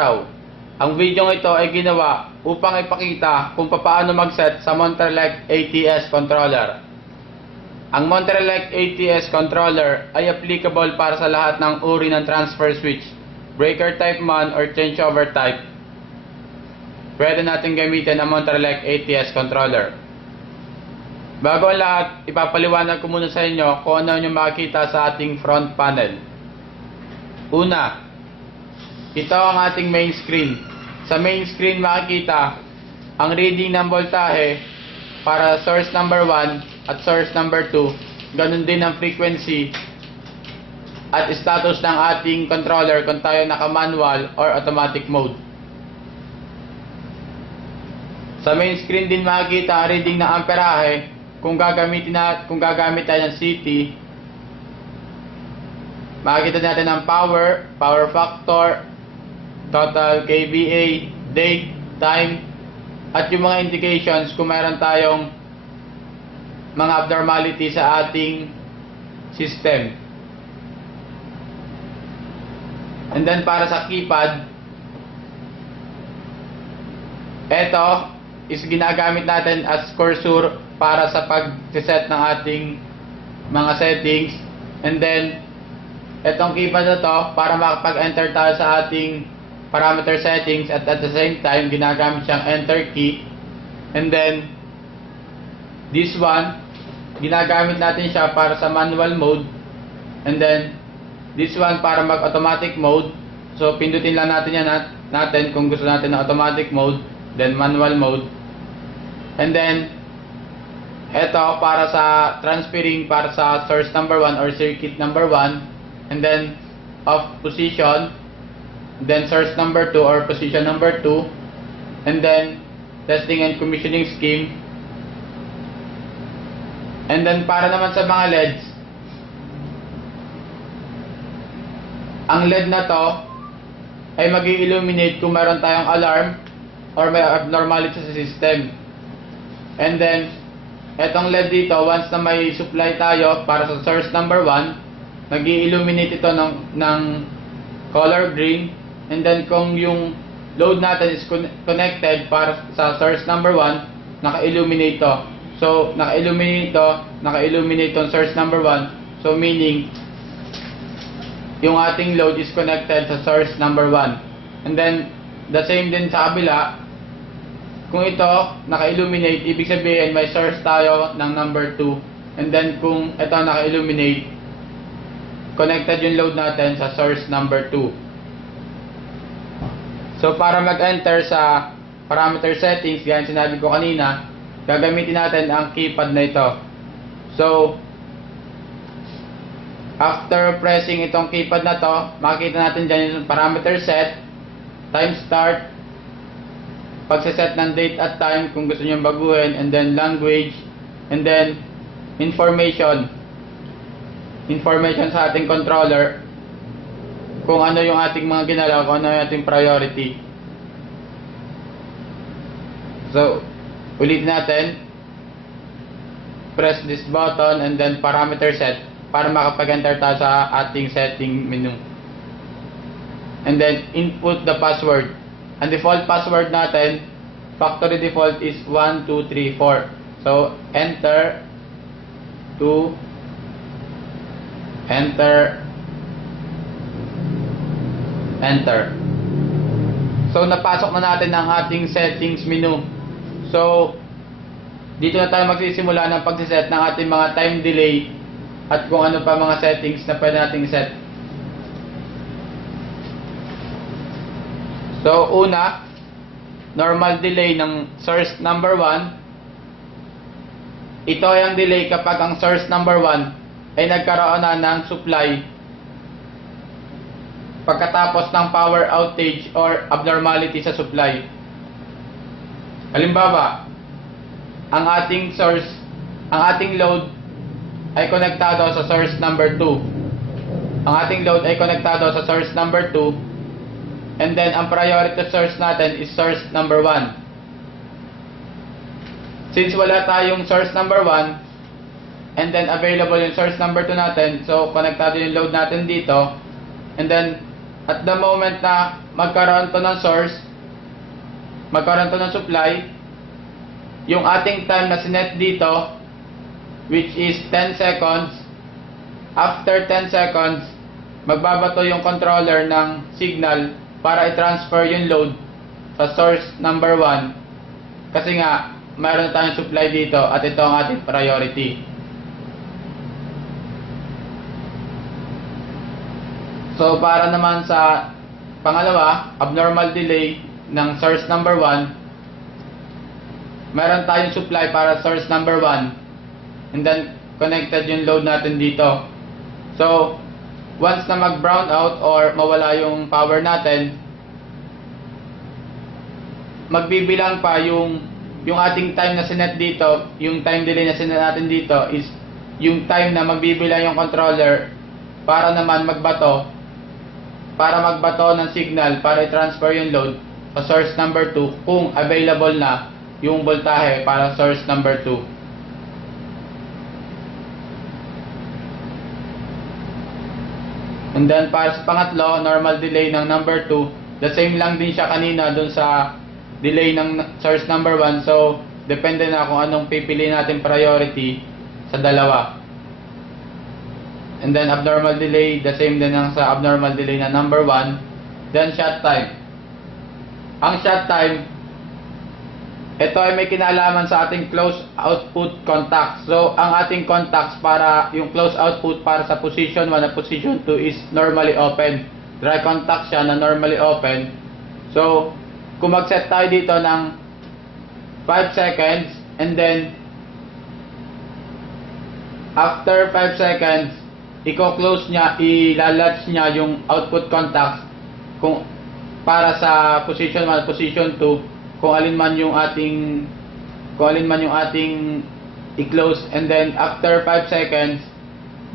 araw. Ang video ito ay ginawa upang ipakita kung paano mag-set sa Monterelect ATS controller. Ang Monterelect ATS controller ay applicable para sa lahat ng uri ng transfer switch, breaker type man or changeover type. Pwede natin gamitin ang Monterelect ATS controller. Bago ang lahat, ipapaliwanag ko muna sa inyo kung ano yung makikita sa ating front panel. Una, ito ang ating main screen. Sa main screen makikita ang reading ng voltahe para source number 1 at source number 2. Ganun din ang frequency at status ng ating controller kung tayo naka-manual or automatic mode. Sa main screen din makikita ang reading ng amperahe kung gagamit tayo ng CT. Makikita natin ang power factor, total kVA, date, time, at yung mga indications kung mayroon tayong mga abnormality sa ating system. And then para sa keypad, ito is ginagamit natin as cursor para sa pag-set ng ating mga settings. And then itong keypad na to para makapag-enter tayo sa ating parameter settings at the same time ginagamit siyang enter key. And then this one ginagamit natin siya para sa manual mode, and then this one para mag automatic mode. So pindutin lang natin yan natin kung gusto natin ng automatic mode, then manual mode. And then ito para sa transferring para sa source number 1 or circuit number 1, and then off position, then source number 2 or position number 2, and then testing and commissioning scheme. And then para naman sa mga LEDs, ang LED na to ay mag-i-illuminate kung meron tayong alarm or may abnormality sa system. And then etong LED dito, once na may supply tayo para sa source number 1, mag-i-illuminate ito ng color green. And then kung yung load natin is connected para sa source number 1, naka-illuminate to. So naka-illuminate tong source number 1. So meaning yung ating load is connected sa source number 1. And then the same din sa kabila. Kung ito naka-illuminate, ibig sabihin may source tayo ng number 2. And then kung ito naka-illuminate, connected yung load natin sa source number 2. So para mag-enter sa parameter settings, gaya sinabi ko kanina, gagamitin natin ang keypad na ito. So after pressing itong keypad na to, makikita natin dyan yung parameter set, time start, pagsaset ng date at time kung gusto nyo baguhin, and then language, and then information sa ating controller, kung ano yung ating mga ginalaw, kung ano yung ating priority. So ulitin natin, press this button and then parameter set para makapag-enter tayo sa ating setting menu. And then input the password. Ang default password natin, factory default is 1, 2, 3, 4. So enter, 2, enter. So napasok na natin ang ating settings menu. So dito na tayo magsisimula ng pagsiset ng ating mga time delay at kung ano pa mga settings na pwede nating set. So una, normal delay ng source number 1. Ito ay ang delay kapag ang source number 1 ay nagkaroon na ng supply pagkatapos ng power outage or abnormality sa supply. Halimbawa, ang ating load ay konektado sa source number 2. Ang ating load ay konektado sa source number 2, and then ang priority source natin is source number 1. Since wala tayong source number 1 and then available yung source number 2 natin, so konektado yung load natin dito, and then at the moment na magkaroon to ng source, magkaroon to ng supply, yung ating time na sinet dito, which is 10 seconds, after 10 seconds, magbabato yung controller ng signal para i-transfer yung load sa source number 1 kasi nga mayroon tayong supply dito at ito ang ating priority. So para naman sa pangalawa, abnormal delay ng source number 1, mayroon tayong supply para source number 1 and then connected yung load natin dito. So once na mag-brown out or mawala yung power natin, magbibilang pa yung ating time na sinet dito, yung time delay na sinet natin dito is yung time na magbibilang yung controller para naman magbato ng signal para i-transfer yung load sa source number 2 kung available na yung voltahe para source number 2. And then para sa pangatlo, normal delay ng number 2, the same lang din siya kanina dun sa delay ng source number 1. So depende na kung anong pipili natin priority sa dalawa. And then abnormal delay, the same din lang sa abnormal delay na number 1. Then shut time. Ang shut time, ito ay may kinalaman sa ating close output contacts. So ang ating contacts para yung close output para sa position 1 at position 2 is normally open. Dry contact siya na normally open. So kung mag-set tayo dito ng 5 seconds and then after 5 seconds i-close niya, ilalatch niya yung output contacts kung para sa position 1 at position 2 kung alin man yung ating i-close, and then after 5 seconds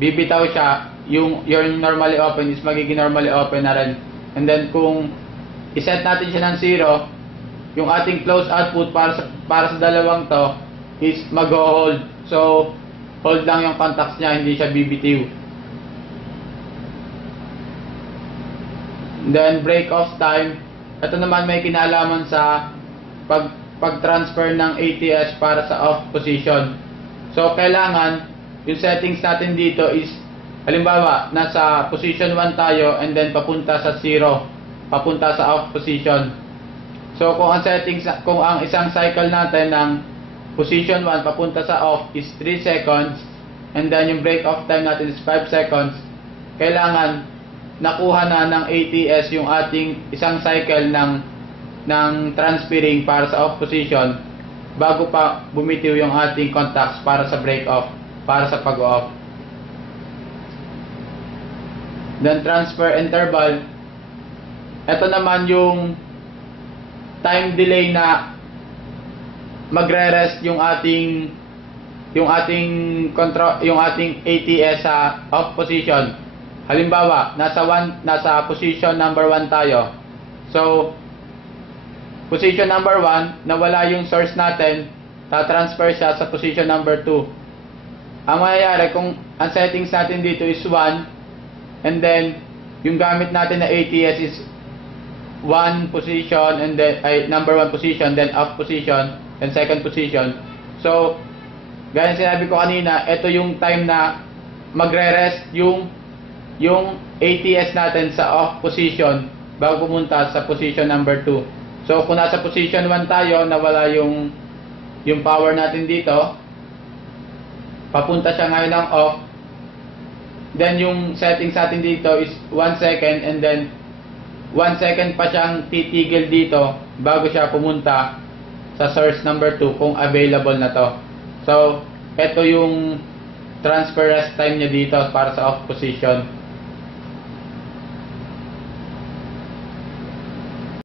bibitaw siya, yung normally open is magiging normally open na rin. And then kung iset natin siya ng 0, yung ating close output para sa dalawang to is mag-hold. So hold lang yung contacts niya, hindi siya bibitiw. Then break off time, ito naman may kinalaman sa pag-transfer ng ATS para sa off position. So kailangan yung settings natin dito is halimbawa nasa position 1 tayo and then papunta sa 0, papunta sa off position. So kung ang isang cycle natin ng position 1 papunta sa off is 3 seconds and then yung break off time natin is 5 seconds, kailangan nakuha na ng ATS yung ating isang cycle ng transferring para sa off position bago pa bumitiw yung ating contacts para sa break off, para sa pag-off. Then transfer interval, ito naman yung time delay na magre-rest yung ating ATS sa off position. Halimbawa, nasa position number 1 tayo. So position number 1, nawala yung source natin, ta-transfer siya sa position number 2. Ang mangyayari kung ang settings natin dito is 1 and then yung gamit natin na ATS is 1 position and then number 1 position, then off position, then second position. So gaya sinabi ko kanina, ito yung time na magre-rest yung ATS natin sa off position bago pumunta sa position number 2. So kung nasa position 1 tayo, nawala yung power natin dito, papunta siya ngayon ng off, then yung settings natin dito is 1 second and then 1 second pa siyang titigil dito bago siya pumunta sa source number 2 kung available na to. So ito yung transfer rest time niya dito para sa off position.